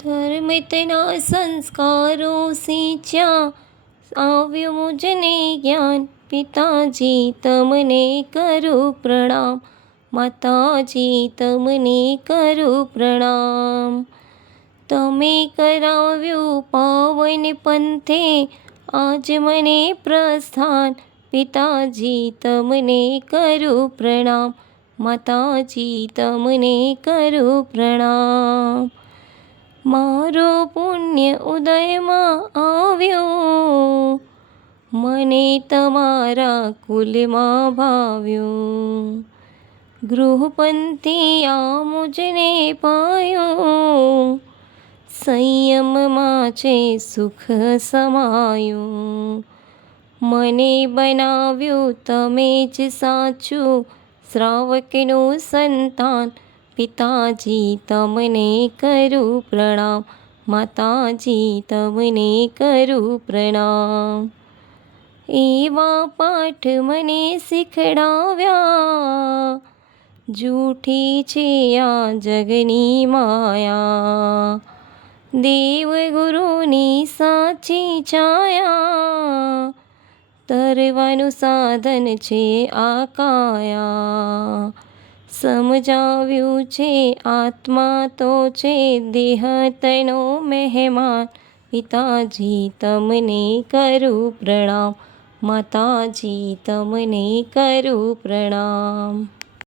ધર્મિતના સંસ્કારો સિંચ્યા, આવ્યું મુજને જ્ઞાન. પિતાજી તમને કરું પ્રણામ, માતાજી તમને કરું પ્રણામ. તમે કરાવ્યું પાવન પંથે, આજ મને પ્રસ્થાન. પિતાજી તમને કરું પ્રણામ, માતાજી તમને કરું પ્રણામ. મારો પુણ્ય ઉદયમાં આવ્યો, મને તમારા કુલમાં ભાવ્યું. ગૃહપંથે આ મુજને પાયું, સંયમમાં છે સુખ સમાયું. મને બનાવ્યું તમે જ સાચું, શ્રાવકનું સંતાન. પિતાજી તમને કરું પ્રણામ, માતાજી તમને કરું પ્રણામ. એવા પાઠ મને શીખડાવ્યા, જૂઠી છે આ જગની માયા. દેવગુરુની સાચી છાયા, તરવાનું સાધન છે આ કાયા. સમજાવ્યું છે આત્મા તો છે દેહ તેનો મહેમાન. પિતાજી તમને કરું પ્રણામ, માતાજી તમને કરું પ્રણામ.